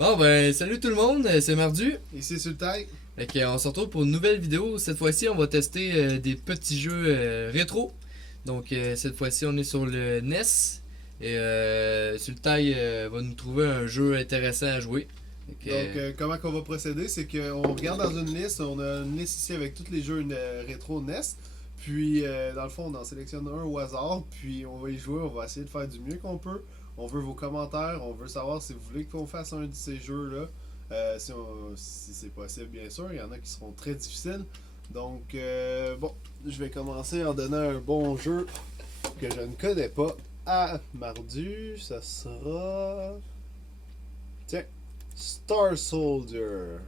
Bon ben salut tout le monde, c'est Mardu. Ici Sultai. On se retrouve pour une nouvelle vidéo. Cette fois-ci on va tester des petits jeux rétro. Donc cette fois-ci on est sur le NES. Et Sultai va nous trouver un jeu intéressant à jouer. Donc comment qu'on va procéder, c'est qu'on regarde dans une liste, on a une liste ici avec tous les jeux rétro NES. Puis dans le fond on en sélectionne un au hasard, puis on va y jouer, on va essayer de faire du mieux qu'on peut. On veut vos commentaires, on veut savoir si vous voulez qu'on fasse un de ces jeux-là. Si c'est possible, bien sûr. Il y en a qui seront très difficiles. Donc, bon, je vais commencer en donnant un bon jeu que je ne connais pas à Mardu. Ça sera. Tiens, Star Soldier.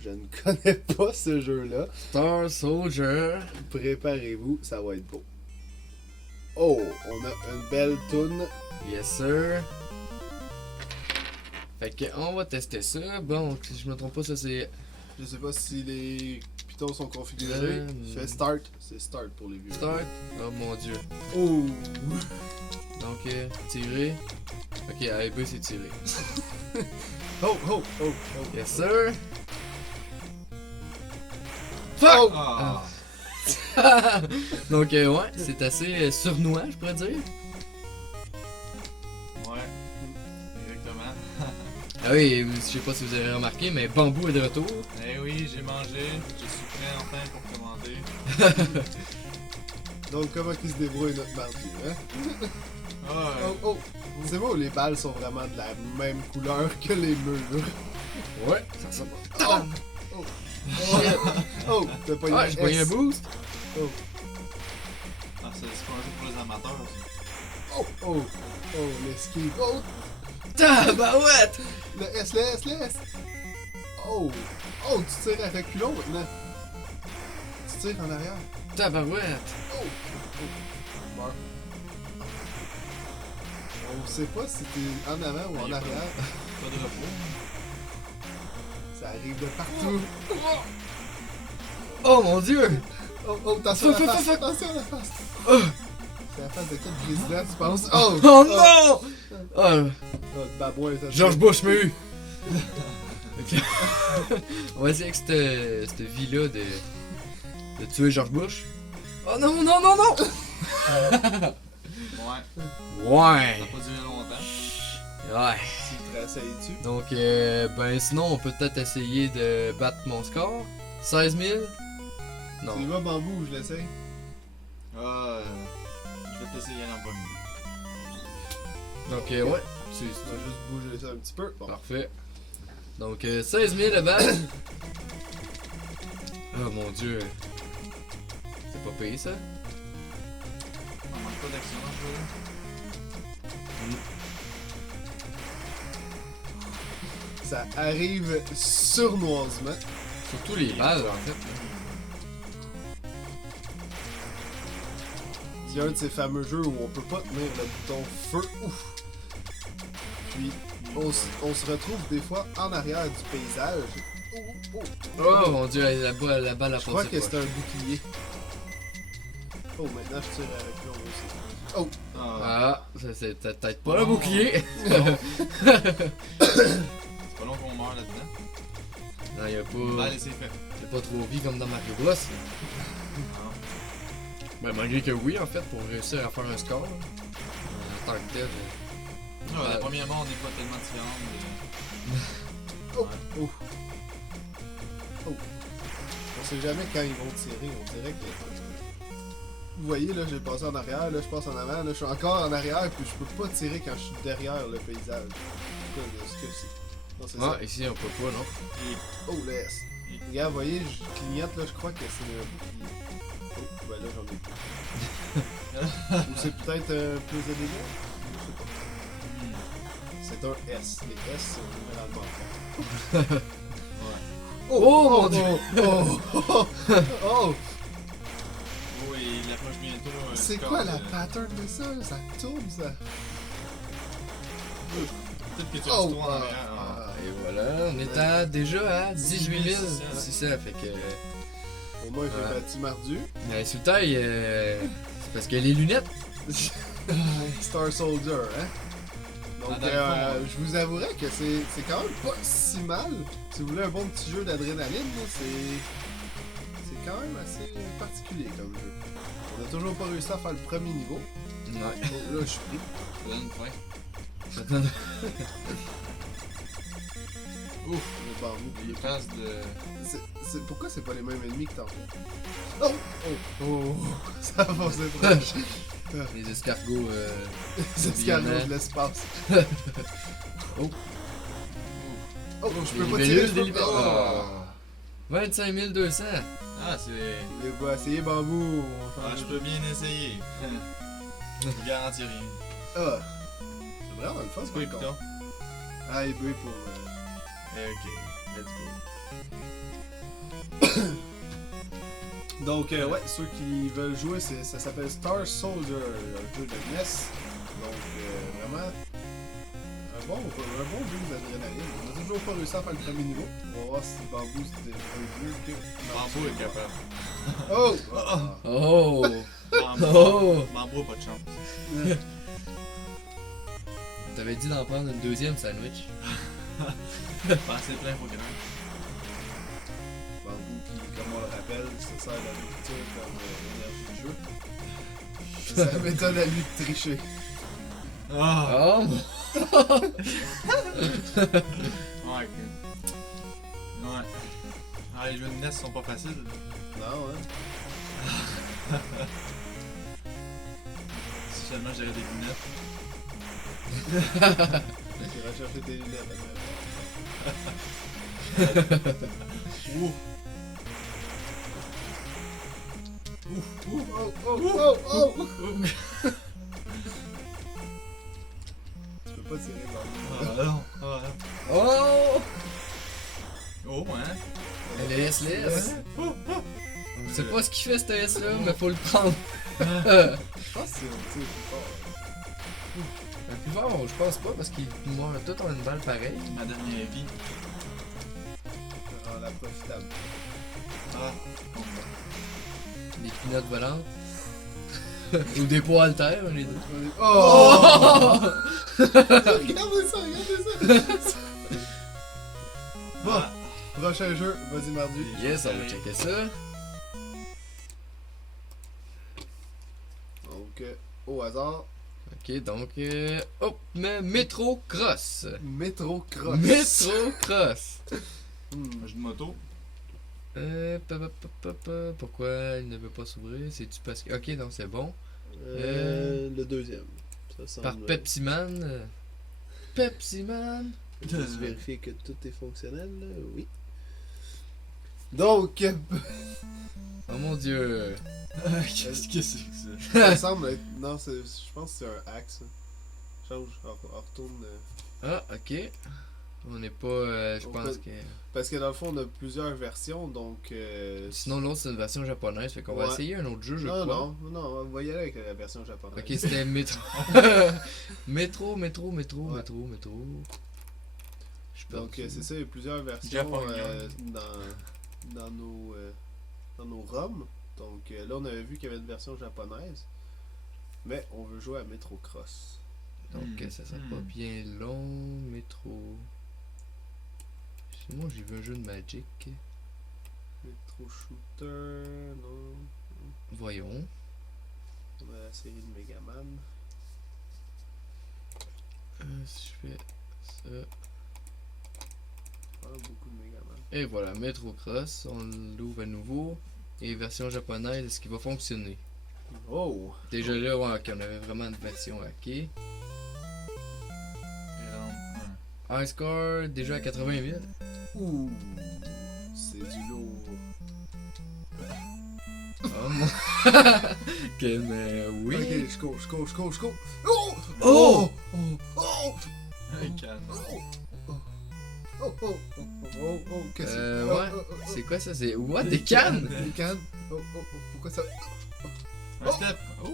Je ne connais pas ce jeu-là. Star Soldier. Préparez-vous, ça va être beau. Oh, on a une belle toune. Yes sir. Fait que on va tester ça. Bon, si je me trompe pas, ça c'est. Je sais pas si les pitons sont configurés. Fais start. C'est start pour les vieux. Start. Oh mon dieu. Oh! Donc tirer. Ok, A et B c'est tirer. Oh, oh, oh, oh. Yes sir. Fuck! Ah! Donc ouais, c'est assez sournois, je pourrais dire. Ouais, exactement. Ah oui, je sais pas si vous avez remarqué, mais Bambou est de retour. Eh oui, j'ai mangé, je suis prêt enfin pour commander. Donc, comment qu'il se débrouille notre mardi, hein? Ah, Oh, oh! C'est beau, les balles sont vraiment de la même couleur que les murs. Ouais, ça ressemble. Oh! Oh! Oh! T'as pas Ah, j'ai pogné un boost. Oh! ah, c'est pas un jeu pour les amateurs aussi. Oh! Oh! Oh! L'esquive! Oh! Tabarouette! Le S, le S, le S! Oh! Oh! Tu tires à reculons maintenant! Tu tires en arrière! Tabarouette! Oh! Oh. Meurs. On sait pas si t'es en avant ou en arrière. Pas de repos. Ça arrive de partout. Oh mon dieu! Oh, oh, attention à Fuck, la fuck, face, fuck. attention à la face. Oh, C'est la face de quel président, tu penses? Oh! oh non! Oh, Oh, le babouin, ça. George Bush m'a eu! Ok. On va essayer avec cette vie-là de tuer George Bush. Oh non, non, non, non! Ouais, Ouais! ça a pas duré longtemps. Ouais. Tu te rassailles dessus. Donc, ben sinon, on peut peut-être essayer de battre mon score. 16 000? Non. Tu y vas bambou ou je l'essaye? Ah, je vais t'essayer en premier. Donc, ouais. On va juste bouger ça un petit peu. Bon. Parfait. Donc, 16 000 le battre. Oh mon dieu. C'est pas payé ça? On manque pas d'action dans ce jeu. Ça arrive sournoisement. Surtout les balles, en fait. Il y a un de ces fameux jeux où on peut pas tenir le bouton feu. Ouf! Puis, on se retrouve des fois en arrière du paysage. Oh, oh, Oh mon dieu, la balle a Je crois passé que pas. c'est un bouclier. Oh, maintenant je tire avec l'eau aussi. Oh! Ah, Ah, ça c'est peut-être pas le bouclier. c'est pas long qu'on meurt là-dedans. Non, y'a Bah, pas, laissez faire. y'a pas trop vie comme dans Mario Bros. Non. Ben, malgré que oui, en fait, pour réussir à faire un score, en tant que tel. La première mort n'est pas tellement différente. Oh! Oh! Oh! On sait jamais quand ils vont tirer. On dirait que. Vous voyez, là, j'ai passé en arrière, là, je passe en avant, là, je suis encore en arrière, puis je peux pas tirer quand je suis derrière le paysage. Ce que c'est. Non, c'est Ah, ça. ici on peut pas, non? Et Oh, laisse. Regarde, vous voyez, je clignote, là, je crois que c'est un bouclier. Oh, ben là, j'en ai plus. Ou c'est peut-être plus de dégâts? Je sais pas. C'est un S. Les S, c'est généralement fort. ouais. Oh, mon dieu! Oh! Oh! Oh! Oh, et il approche bientôt. un C'est score quoi la de- pattern de ça? Ça tourne, ça? Peut-être que tu Oh! retournes en arrière. Ah, Et voilà, on est à, déjà à 18 000. C'est ça, fait que. Au moins, j'ai Ouais. battu Mardu. Sultai, c'est parce que les lunettes. Star Soldier, hein? Donc, dans le fond, je vous avouerais que c'est quand même pas si mal. Si vous voulez un bon petit jeu d'adrénaline, là, c'est quand même assez particulier comme jeu. On a toujours pas réussi à faire le premier niveau. Ouais. Donc là, je suis pris. ça donne faim. Attends. Ouf, Le bambou. les faces de. Pourquoi c'est pas les mêmes ennemis que tantôt? Oh! Oh! Oh! Ça a foncé proche. Les escargots. C'est escargots Billonnais. de l'espace. Oh. Oh, je peux Les pas libellules, tirer. je peux les libellules. pas- Oh. 25 200. Ah, c'est. Je vais essayer bambou. Ah, je peux bien essayer. Je garantis rien. Ah. C'est vraiment le fun, C'est quoi les par pitons? contre. Ah, il pour. Ok, let's go. Donc, ouais, ceux qui veulent jouer, ça s'appelle Star Soldier, un jeu de NES. Donc, vraiment, un bon jeu d'adrénaline. On a toujours pas réussi à faire le premier niveau. On va voir si Bambou c'était un jeu que. Bambou est capable. Oh! Oh! Bambou, Oh! Bambou a pas de chance. T'avais dit d'en prendre une deuxième sandwich. Passer plein Pokémon. Bambou qui, comme on le rappelle, se sert de la nourriture comme énergie de jeu. C'est sa méthode à lui de tricher. Ah! Oh! Ouais, ok. Ouais. Ah, les jeux de NES sont pas faciles. Non, hein? Si seulement j'avais des lunettes. Tu vas chercher tes lunettes après. Ouh! Oh, oh, oh, oh! Tu peux pas tirer Bambou. Ah non! Ah non! Oh! Oh, hein? Elle laisse. On sait pas ce qu'il fait, cette S-là, mais faut le prendre. Je pense que c'est plus fort. Le plus fort, je pense pas, parce qu'il meurt tout en une balle pareille. Ma dernière vie. Ça rend la profitable. Ah! Des pinottes volantes. Ou des poids haltères, les deux. Oh! Regardez ça, regardez ça! Bon, Ah. prochain jeu, vas-y Mardu. Yes, on va checker ça. Donc, au hasard, Ok, donc. Hop, mais Metro Cross. Metro Cross. Metro Cross. Hmm. Un jeu de moto. Pourquoi il ne veut pas s'ouvrir? C'est-tu parce que. Ok, donc c'est bon. Le deuxième. Ça semble... Par Pepsi Man. Pepsi Man. Je vais vérifier que tout est fonctionnel, là. Oui. Donc, Oh mon dieu. Qu'est-ce que c'est que ça? ça semble être... Non, je pense que c'est un hack, ça. Change, on retourne... Ah, ok. On n'est pas. Je On pense peut- que. Parce que dans le fond, on a plusieurs versions, donc... Sinon, l'autre, c'est une version japonaise. Fait qu'on va Ouais. essayer un autre jeu, je non, crois. non, on va y aller avec la version japonaise. Ok, c'était Métro. Métro. Je suis Donc, perdu. c'est ça, il y a plusieurs versions Japon, dans nos ROM. Donc, là, on avait vu qu'il y avait une version japonaise. Mais on veut jouer à Metro Cross. Donc, ça sera pas bien long. Métro. Sinon, j'ai vu un jeu de Magic. Metro Shooter, non. Voyons. On a la série de Megaman. Si je fais ça. Pas beaucoup de Megaman. Et voilà, Metro Cross. On l'ouvre à nouveau. Et version japonaise, est-ce qu'il va fonctionner? Oh! Déjà là, ouais, ok, on avait vraiment une version hackée. High score, déjà à 80 000. Ouh! C'est du lourd. Oh mon. Ok, mais oui. Ok, je cours. Oh! Oh! Oh! Un canne. Oh, qu'est-ce que Ouais. C'est quoi ça? C'est. What? Des cannes? Des cannes? Oh, pourquoi ça... Un step. Oh!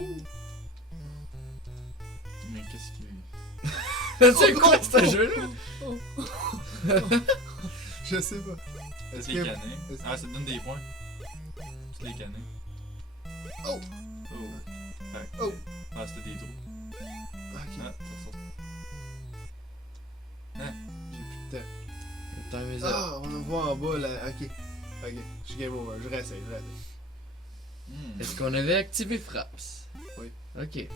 Mais qu'est-ce qui. C'est quoi ce jeu-là? Je sais pas. Est-ce C'est que... canné. Ah, ça te donne des points. Tu l'es canné. Oh! Oh! Fait que- Oh! Ah, c'était des trous. Ok. Ah, ça sort. temps. Le time is up. Ah, on le voit en bas là. Ok. Ok, je suis game over. Je réessaye. Est-ce qu'on avait activé Fraps? Oui. Ok.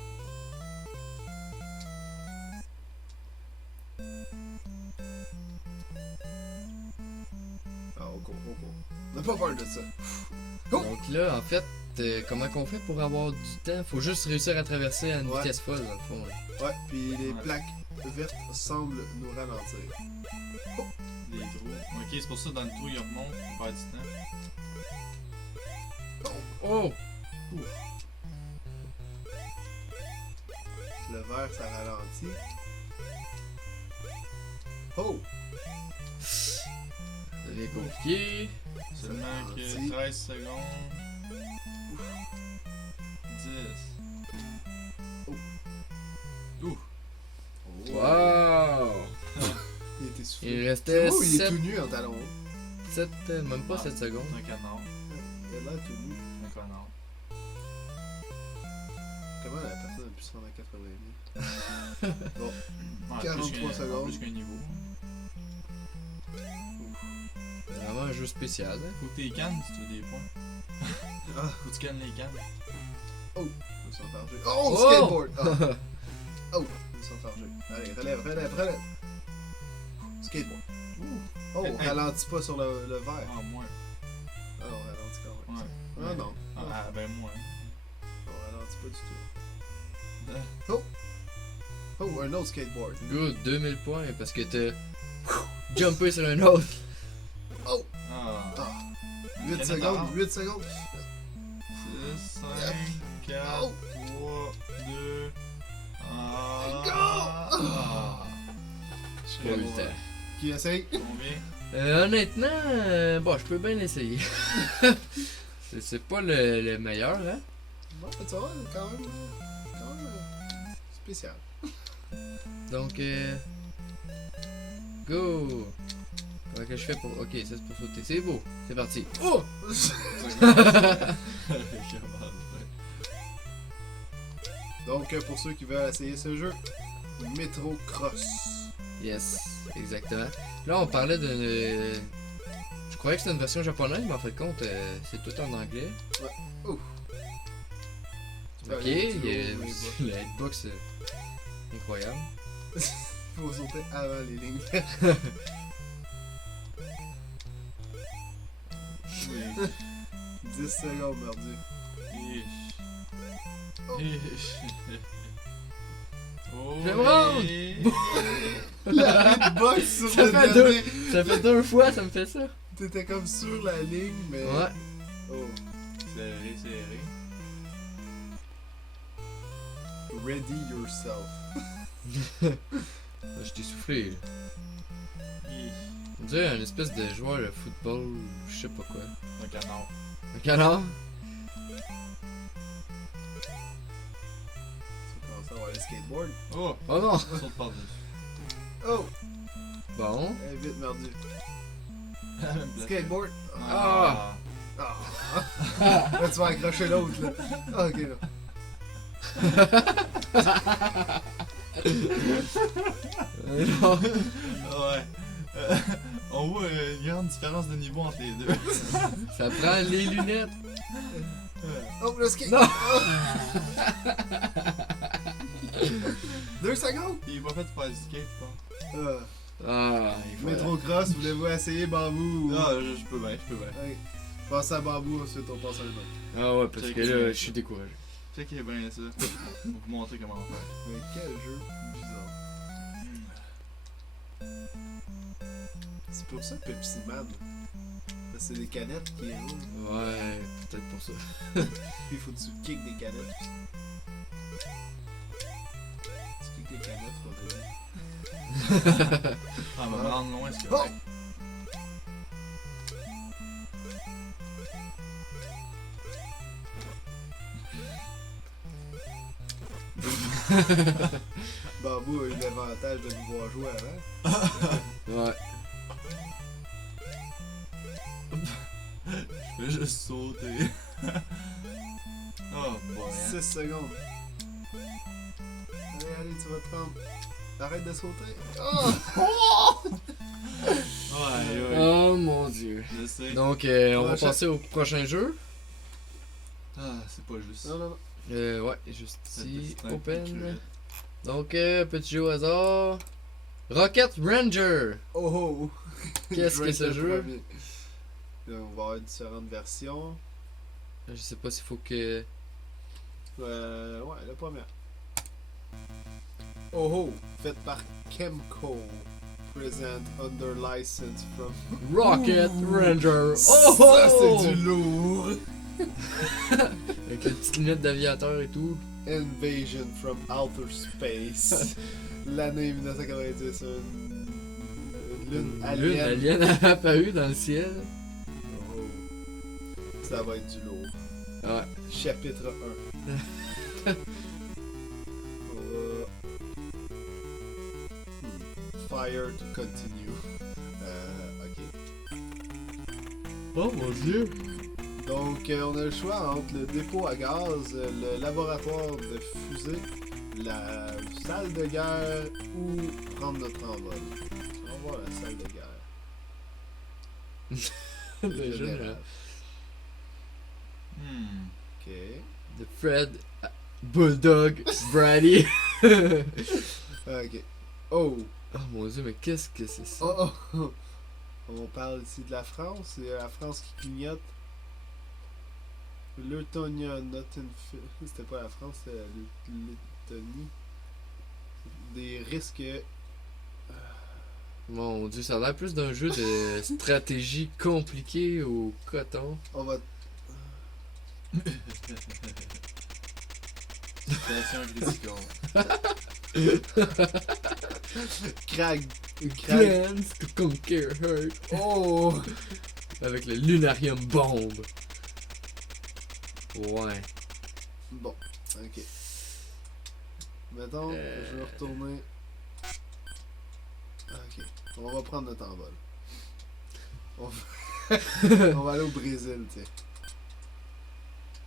Ah, au cours. On n'a pas peur de ça. Oh! Donc là, en fait, comment qu'on fait pour avoir du temps? Faut juste réussir à traverser à une Ouais. vitesse folle, dans le fond. Là. Ouais, puis les Ouais. plaques vertes semblent nous ralentir. Des trous. Ok, c'est pour ça dans le trou il remonte pour faire du temps. Oh! Le vert, ça ralentit. Oh! Ça devient compliqué. Seulement que ralentit. 13 secondes. 10. Ouh. Wow! Il était soufflé. Il restait Oh, il est 7, tout nu en talon. 7 même pas 7 secondes. Un canard. Il a l'air tout nu. Un canard. Comment la personne a pu se rendre à 80 000? Bon, Ouais, 43 plus qu'un- secondes. Plus qu'un niveau. C'est vraiment un jeu spécial. Hein? Faut que t'es cannes si tu veux des points. Ah, Faut que tu cannes les cannes. je me sens fargé. Oh, Oh! skateboard! Ah. Oh, je me sens fargé. Allez, relève. Skateboard. Oh, on ralentit pas sur le vert. Ah, moins. Ah, on ralentit quand même. Ouais. Ah non. Ah, ben moins. On ralentit pas du tout. Ah. Oh, un autre skateboard. Good, 2000 points parce que t'as jumpé sur un autre. Oh! Ah. Ah. Un 8 canard. secondes, 8 secondes. 6, 5, 4, Oh. 3, 2. Go! Ah. Je Pas eu le serais temps. Qui essaye? combien? Honnêtement, bon, je peux bien essayer. c'est pas le meilleur, hein? Bon, tu vois, quand même spécial. Donc, go! Comment que je fais pour. Ok, ça c'est pour sauter. C'est beau, c'est parti. Oh! Donc, pour ceux qui veulent essayer ce jeu, Metro Cross. Yes, exactement. Là, on parlait de. Je croyais que c'était une version japonaise, mais en fait, compte, c'est tout en anglais. Oh! Ok, il y a la hitbox incroyable. Faut sauter avant les lignes vertes. Oui. 10 secondes, mordu. Oh. Oh, Je vais me rendre. La hitbox sur Ça le fait dernier. Ça fait 2 fois, ça me fait ça. T'étais comme sur la ligne, mais. Ouais. Oh. Serré. Ready yourself. Je t'ai soufflé, là. On dirait un espèce de joueur de football ou je sais pas quoi. Un canard. Un canard? Tu commences à avoir le skateboard. Oh! Oh non! Saute par-dessus. Oh! Bon. Vite, mordu. À la même place. Skateboard. Ah. Ah! Là, tu vas accrocher l'autre, là. Ah, ok, là. Non. Ouais. On voit une grande différence de niveau entre les deux. Ça prend les lunettes. Oh, le skate! Non. 2 secondes! Il est pas fait pour faire du skate, je pense. Ah, Metro Cross, voulez-vous essayer bambou? Ah, je peux bien. Ok. Passe à bambou, ensuite on passe à l'autre. Ah ouais, parce que là, je suis découragé. Check bien ça. Je vais vous montrer comment faire. Mais quel jeu bizarre. C'est pour ça Pepsi Man. Parce que c'est des canettes qui roulent. Ouais, peut-être pour ça. Puis il faut que tu kicks des canettes. Tu kicks des canettes, pas vrai. Ah, on va me rendre loin, c'est Oh! correct. Bambou a eu l'avantage de nous voir jouer avant. Ouais. Je vais juste sauter. Oh boy. 6 secondes. Allez, tu vas te prendre. Arrête de sauter. Oh! aïe. Oh mon dieu. Je sais. Donc, on va Prochain. passer au prochain jeu. Ah, c'est pas juste. Non, non, non. Ouais, juste ici, C'est un open. culette. Donc, petit jeu au hasard. Rocket Ranger. Oh oh! Qu'est-ce Je que vais ce être le jeu? premier. Là, on va avoir différentes versions. Je sais pas s'il faut que. Ouais, la première. Oh oh! Faite par Kemco. Present under license from. Rocket Ouh. Ranger. Oh! Ça, c'est du lourd! Avec les petites lunettes d'aviateur et tout. Invasion from Outer Space. L'année 1990, une lune alien. Lune alien a apparu dans le ciel. Oh. Ça va être du lourd. Ouais. Chapitre 1. Fire to continue. Ok. Oh mon dieu. Donc, on a le choix entre le dépôt à gaz, le laboratoire de fusée, la salle de guerre ou prendre notre envol. On va voir la salle de guerre. Déjà, Général. Ok. de Fred, Bulldog, Brady. Ok. Oh! Oh mon dieu, mais qu'est-ce que c'est ça? Oh, oh. On parle ici de la France, c'est la France qui clignote. L'Eutonia, c'était pas la France, c'était la Lettonie. Des risques. Mon dieu, ça a l'air plus d'un jeu de stratégie compliqué au coton. On va. Situation critical. Crag. Plans to conquer Earth. Oh! Avec le Lunarium Bomb. Ouais. Bon, ok. Mettons, je vais retourner. Ok. On va prendre notre envol. On va, on va aller au Brésil, tu sais.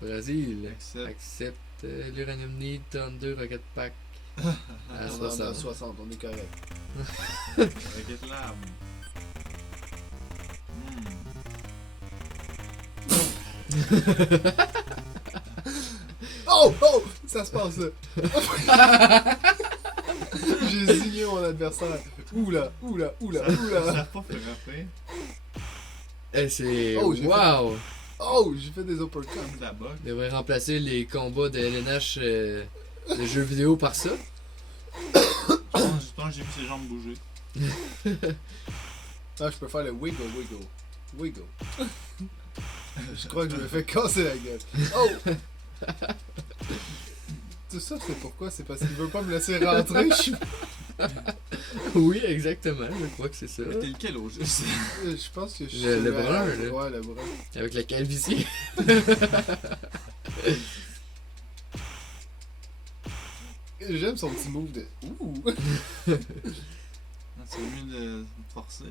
Brésil. Accepte. Accepte l'Uranium Need, Thunder, Rocket Pack. À On en a 60. 60, on est correct. Rocket Lab. Oh! Oh! Ça se passe là! J'ai signé mon adversaire. Oula! Oula! Oula! Ça Oula! n'a pas fait frapper. Eh, c'est. Oh, j'ai Wow! Oh! J'ai fait des uppercuts. Comme de la boxe. On devrait remplacer les combats de LNH de jeux vidéo par ça. Je pense que j'ai vu ses jambes bouger. Ah, je peux faire le wiggle, wiggle. Wiggle. Je crois que je me fais casser la gueule. Oh! Tout ça, c'est pourquoi? C'est parce qu'il veut pas me laisser rentrer. Oui, exactement, je crois que c'est ça. Mais t'es lequel au juste? Je pense que je suis. Le brun, là. Ouais, le brun. Avec la calvitie. J'aime son petit move de. Ouh! C'est mieux de forcer.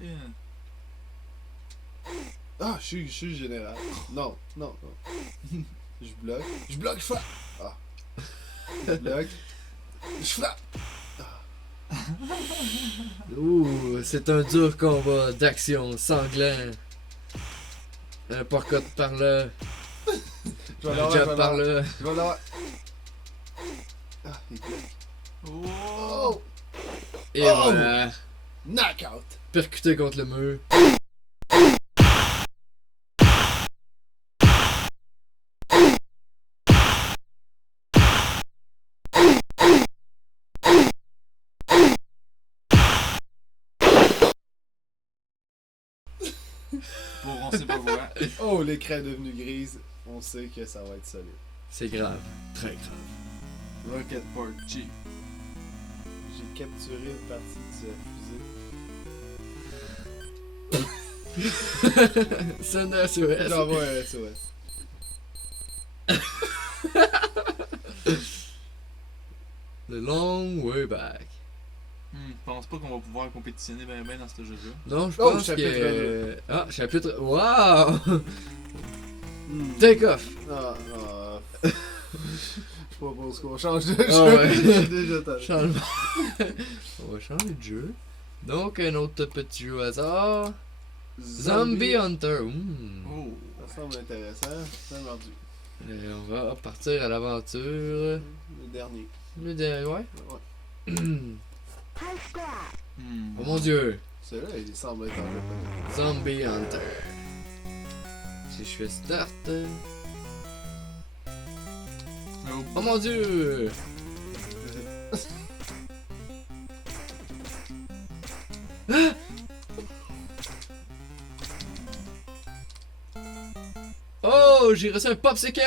Ah, je suis le général. Non, non, non. Je bloque. Je bloque, je frappe. Ah. Je bloque. Je frappe. Ouh, c'est un dur combat d'action sanglant. Un porcotte par là, Je vais un l'avoir, je jab vais par l'avoir. là. Je vais l'avoir. Ah, il bloque. Oh! Oh! Et Oh! voilà, Knockout! percuté contre le mur. Pour on sait pas quoi. Oh, l'écran est devenu grise. On sait que ça va être solide. C'est grave, très grave. Rocket Port G. J'ai capturé une partie de ce fusil. Sonne SOS. J'envoie un SOS. The long way back. Je pense pas qu'on va pouvoir compétitionner ben dans ce jeu-là. Non, je Oh, pense chapitre que... Ah, chapitre... Wow! Hmm. Take off! Ah, ah. Je propose qu'on change de jeu. Ah ouais. Je suis déjà tanné. Changement. On va changer de jeu. Donc, un autre petit jeu au hasard. Zombie Hunter. Oh. Ça semble intéressant. C'est vendu. On va partir à l'aventure. Le dernier. Le dernier, ouais. Ouais. Oh mon dieu. Celui-là, il semble être en japonais. Zombie Hunter. Si je fais start. Oh mon dieu. Ah! Oh, j'ai reçu un popsicle!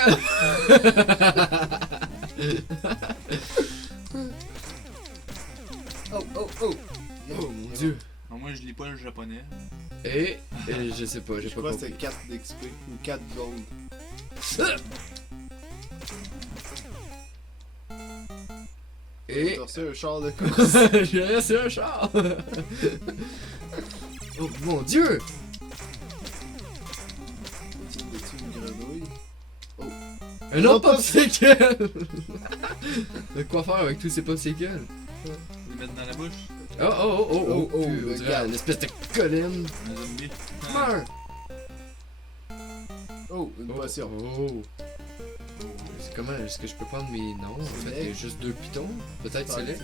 Oh, oh, oh! Oh mon dieu! Non, moi, je lis pas le japonais. Et je sais pas, j'ai Je pas crois que compris. c'était 4 d'XP ou 4 gold. Et T'as reçu un char de course. j'ai reçu un char! Oh mon dieu! T'as-tu une grenouille? Un autre popsicle! De quoi faire avec tous ces popsicles? Les mettre dans la bouche. Oh oh oh oh oh! Oh, Puis, on dirait regarde. une espèce de colline! Un zombie. Meurs! Oh, une potion. Oh! C'est comment? Est-ce que je peux prendre mes noms? En fait, il y a juste 2 pitons. Peut-être select.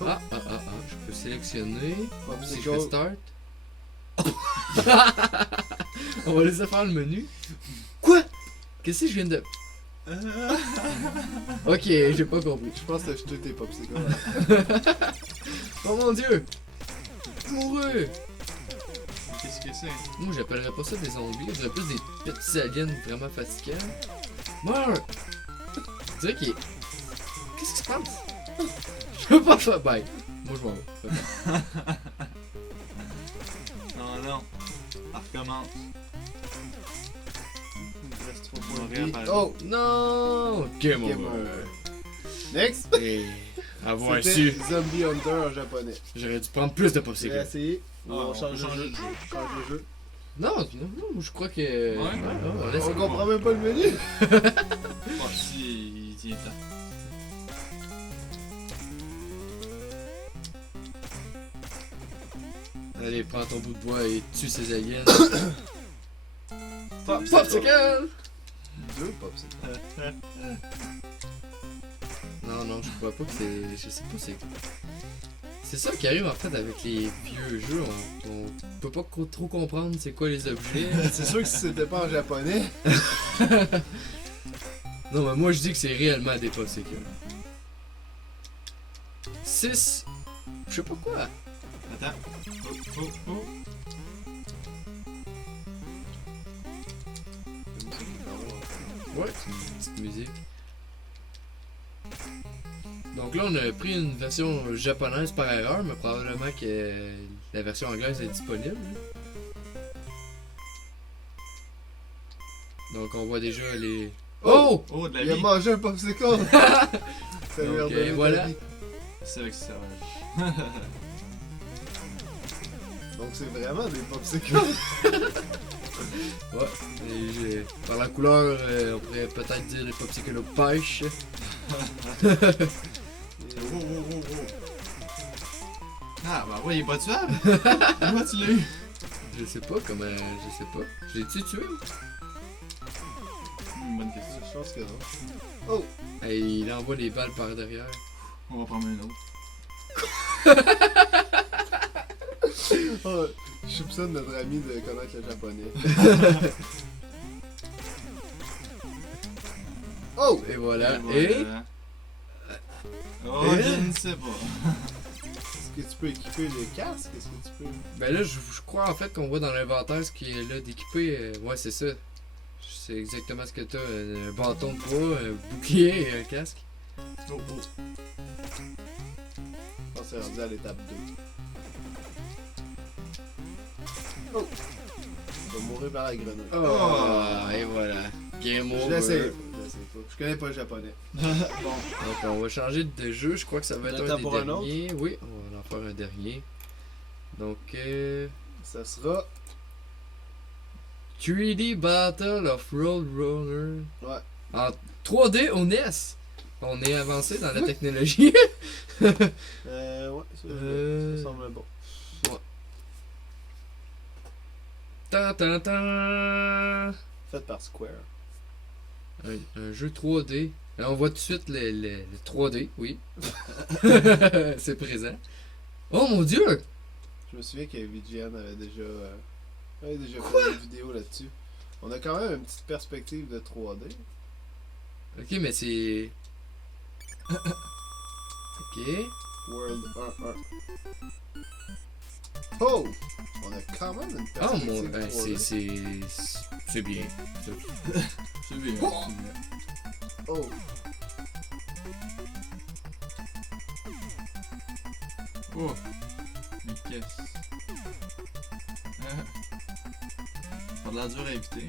Ah, ah, ah, ah. Je peux sélectionner. Si je fais start. On va laisser faire le menu. Quoi? Qu'est-ce que je viens de. Ok, j'ai pas compris. Je pense que t'as jeté tes popsicles. Oh mon dieu! Moureux! Qu'est-ce que c'est? Moi, j'appellerais pas ça des zombies. Je dirais plus des petits aliens vraiment fatigants. Meurs! Je dirais qu'il est. Qu'est-ce qui se passe? Je peux pas faire. Bye. Moi, je m'en vais. Non, non. Ça recommence. Il reste 3 On points va de vie. réapparaître. Oh! Non! Game Game over. over. Next! Et avoir C'était su, Zombie Hunter en japonais. j'aurais dû prendre plus de J'ai popsicles. essayé. Ah, On on change peut de changer jeu. de jeu. Change de jeu. Non, non, je crois que. Ouais. on laisse. On comprend même pas le menu. Oh, si, il tient temps. Allez, prends ton bout de bois et tue ces aliens. Popsicle. Popsicle! 2 popsicles. Non, non, je crois pas que c'est. Je sais pas, c'est. C'est ça qui arrive en fait avec les vieux jeux. On peut pas trop comprendre c'est quoi les objets. C'est sûr que si c'était pas en japonais. Non, mais moi je dis que c'est réellement des popsicles. 6. Je sais pas quoi. Attends. Oh, oh, oh. Ouais, c'est une petite musique. Donc là, on a pris une version japonaise par erreur, mais probablement que la version anglaise est disponible. Donc on voit déjà les... Oh! Oh, de la Il a vie. mangé un popsicle. Ça lui a Donc, redonné de la voilà. vie. C'est avec ça. Donc c'est vraiment des popsicles. Ouais, et par la couleur, on pourrait peut-être dire les popsicles aux pêches. Oh, oh, oh, oh. Ah, bah ouais, il est pas tuable. Comment tu l'as eu? Je sais pas comment... Je sais pas. Je l'ai-tu tué? Bonne question. Je pense que non. Oh! Hey, il envoie les balles par derrière. On va prendre un autre. Oh, je soupçonne notre ami de connaître le japonais. Oh! Et voilà. Et voilà. Oh, Et- je ne sais pas. Est-ce que tu peux équiper le casque? Est-ce que tu peux... Ben là, je crois en fait qu'on voit dans l'inventaire ce qui est là d'équiper. Ouais, c'est ça. C'est exactement ce que t'as. Un bâton de poids, un bouclier et un casque. Oh, oh. Je pense que c'est rendu à l'étape 2. Oh! Il va mourir par la grenouille. Oh, et voilà. Game Je over. l'essaye pas. Je connais pas le japonais. Bon. Donc on va changer de jeu. Je crois que ça va On être attend un des pour un derniers. Oui, on va en faire un dernier. Donc, Ça sera... 3D Battle of Road Roller. Ouais. En 3D au NES. On est avancé dans la technologie. Ouais, ça Euh, semble bon. Tan, tan, tan. Fait par Square. Un jeu 3D. Là, on voit tout de suite les 3D, oui. C'est présent. Oh mon dieu! Je me souviens que VGN avait déjà fait une vidéo là-dessus. On a quand même une petite perspective de 3D. Ok, mais c'est. Ok. World 1-1. Oh! On a quand même une Oh perspective mon. de 3D. C'est bien. C'est bien. Oh! C'est bien. Oh! Oh! Mais qu'est-ce? Ça a de la dure à éviter.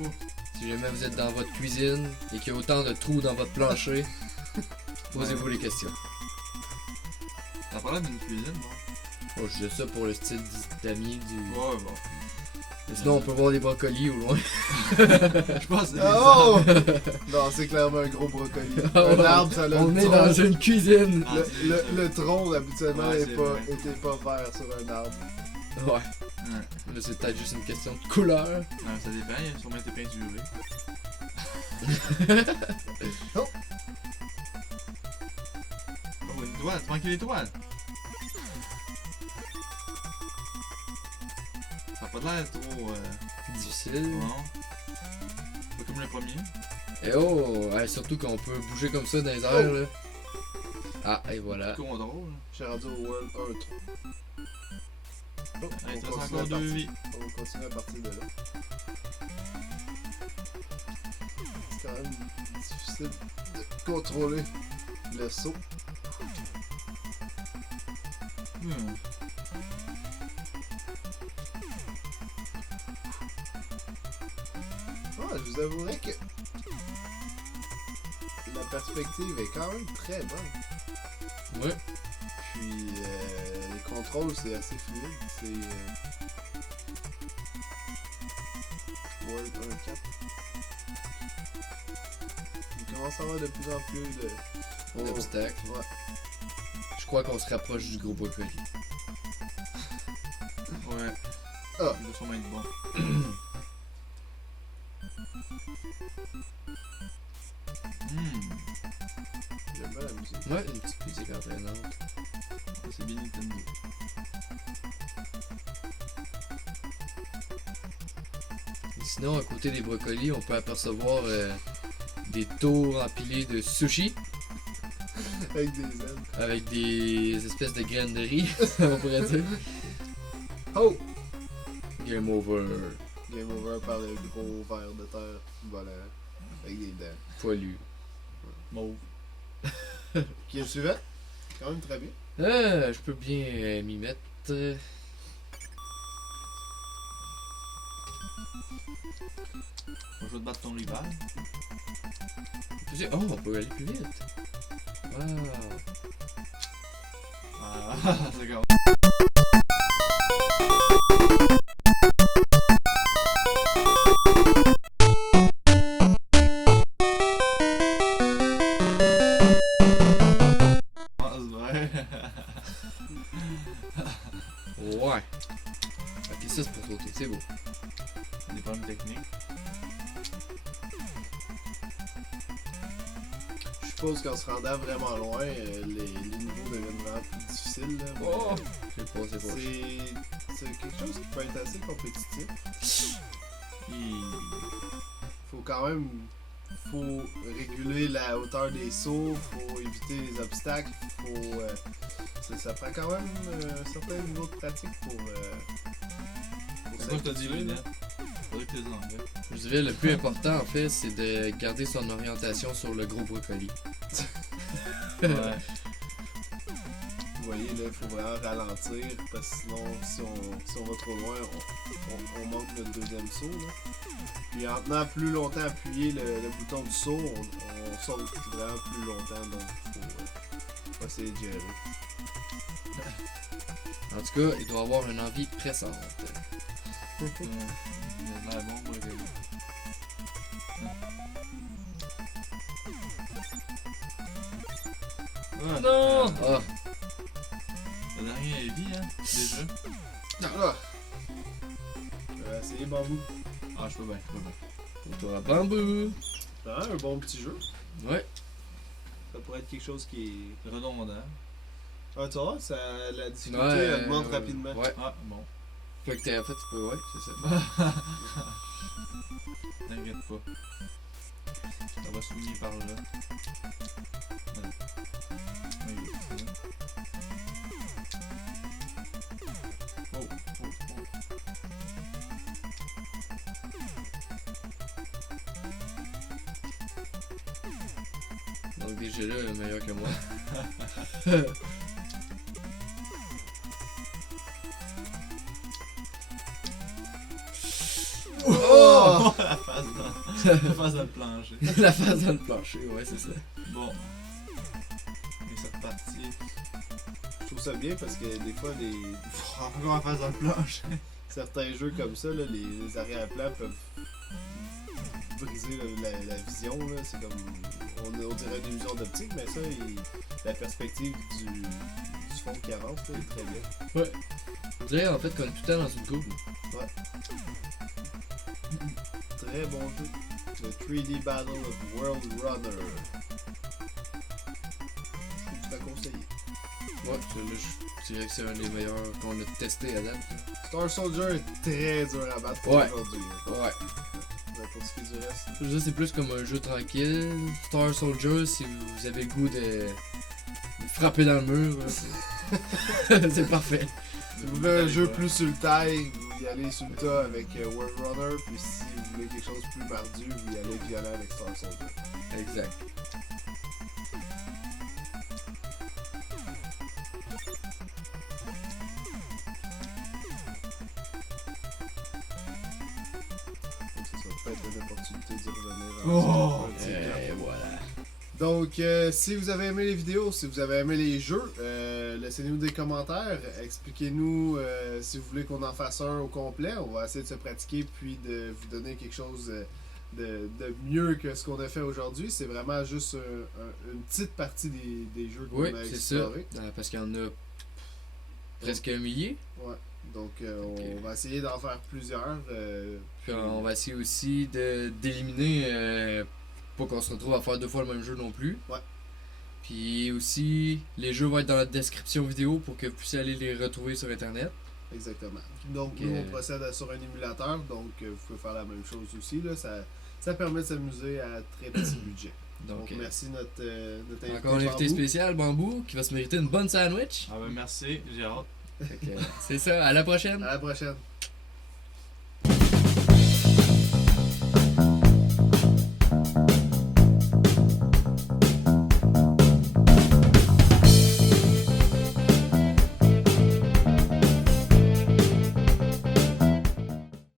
Oh! Si jamais vous êtes dans votre cuisine et qu'il y a autant de trous dans votre plancher, posez-vous les questions. T'as parlé d'une cuisine, non? Oh, je dis ça pour le style d'ami du. Ouais, bon. Mais sinon, on peut voir des brocolis au loin. Je pense que c'est des Oh! arbres. Non, c'est clairement un gros brocoli. Ah ouais. Un arbre, ça a On le est tronc. dans une cuisine. Ah, c'est Le, ça. le tronc, habituellement, Ouais, était c'est pas, vrai. était pas vert sur un arbre. Ouais. Ouais. Là, c'est peut-être juste une question de couleur. Ouais, ça dépend, il a sûrement été peinturé. Oh! Oh, une toile, tu manquais l'étoile! Ça a pas l'air trop. Difficile. Non. Pas comme le premier. Et oh, ouais, surtout qu'on peut bouger comme ça dans les airs. Là. Ah, et voilà. Con drôle. J'ai rendu au World 1-3. Oh, Ah, il te on reste continue encore à 2 partir- vies. On va continuer à partir de là. C'est quand même difficile de contrôler le saut. Hmm. Ah, je vous avouerai que la perspective est quand même très bonne. Ouais. Puis les contrôles, c'est assez fluide. C'est World 1.4. Il commence à avoir de plus en plus de D'obstacles. Ouais. Je crois qu'on se rapproche du gros brocoli. Ouais. Ah. Il doit sûrement être bon. Hmm. J'aime bien la musique. Ouais, une petite musique entraînante. Ça, c'est bien Nintendo. Et sinon, à côté des brocolis, on peut apercevoir des tours empilés de sushi Avec des ailes. avec des espèces de graines de riz, on pourrait dire. Oh! Game over. Game over par le gros ver de terre volant avec des dents. Poilu. Mauve. Qui est le suivant? Quand même très bien. Je peux bien m'y mettre. On joue de battre ton rival. Oh, on peut aller plus vite. Wow. Ah, c'est comme. Ah, c'est vrai. Ouais. Ok, ça c'est pour sauter, c'est beau. Des problèmes techniques. Je suppose qu'en se rendant vraiment loin, les niveaux deviennent vraiment plus difficiles. Là, mais Oh! Je sais pas, c'est pas. c'est quelque chose qui peut être assez compétitif. Faut quand même réguler la hauteur des sauts, faut éviter les obstacles, ça prend quand même un certain niveau de pratique pour C'est quoi que t'as dit, s'habituer, là. Lunette? Faudrait que t'aies dit l'anglais. Je dirais le plus important en fait, c'est de garder son orientation sur le gros brocoli. Ouais. Vous voyez, là, il faut vraiment ralentir, parce que sinon, si on va trop loin, on manque notre deuxième saut. Là. Puis en tenant plus longtemps appuyé le bouton du saut, on saute vraiment plus longtemps, donc faut essayer de gérer. En tout cas, il doit avoir une envie pressante. Il a l'air bon, moi, le gars. Ah, Non! euh, Ah, Le dernier heavy, hein, déjà. Ah. C'est bambou. Ah, je peux bien, je peux bien. pour toi, bambou! Ah, un bon petit jeu. Ouais. Ça pourrait être quelque chose qui est. Redondant. Ah, tu vois, ça, la difficulté Ouais, augmente rapidement. Ouais. Ah, bon. Fait que en fait, tu peux, ouais, c'est ça. T'inquiète pas. Ça va souligner par là. Voilà. Oui, c'est ça. Oh, oh, oh. Donc déjà là, meilleur que moi. Oh! La face dans le plancher. La face dans le plancher, ouais, c'est ça. Bon. Et c'est reparti. Je trouve ça bien parce que des fois, Encore la face dans le plancher. certains jeux comme ça, là, les arrière-plans peuvent briser la vision. Là. C'est comme. On dirait une illusion d'optique, mais ça, la perspective du fond qui avance là, est très bien. Ouais. On dirait en fait qu'on est tout le temps dans une coupe. Très bon jeu. Le 3D Battle of World Runner. Je te conseiller. Ouais, celui-là, je dirais que c'est un des meilleurs qu'on a testé à date. Star Soldier est très dur à battre pour Ouais. aujourd'hui. Ouais. Pour ce qui est du reste. Ça, c'est plus comme un jeu tranquille. Star Soldier, si vous avez le goût de frapper dans le mur, là, c'est parfait. Si vous voulez un jeu plus sur le taille, vous y allez sur le tas avec World Runner. Puis si vous voulez quelque chose de plus mardu, vous y allez violent avec Star Soldier. Exact. Donc ça peut être une opportunité d'y revenir. Oh! Un petit cap. Et voilà. Donc, si vous avez aimé les vidéos, si vous avez aimé les jeux, laissez-nous des commentaires. Expliquez-nous si vous voulez qu'on en fasse un au complet. On va essayer de se pratiquer puis de vous donner quelque chose de mieux que ce qu'on a fait aujourd'hui. C'est vraiment juste une petite partie des jeux qu'on Oui, a c'est ça. explorés. Parce qu'il y en a presque 1 millier. Ouais. Donc, Ok. on va essayer d'en faire plusieurs. Puis on va essayer aussi d'éliminer pour qu'on se retrouve à faire 2 fois le même jeu non plus. Ouais. Puis aussi, les jeux vont être dans la description vidéo pour que vous puissiez aller les retrouver sur internet. Exactement. Donc, Ok. nous, on procède sur un émulateur. Donc, vous pouvez faire la même chose aussi. Là. Ça permet de s'amuser à très petit budget. Donc, Donc, merci notre invité. encore un invité Bambou. spécial, Bambou, qui va se mériter une bonne sandwich. Ah ben merci, j'ai hâte. Fait que, c'est ça, à la prochaine! À la prochaine.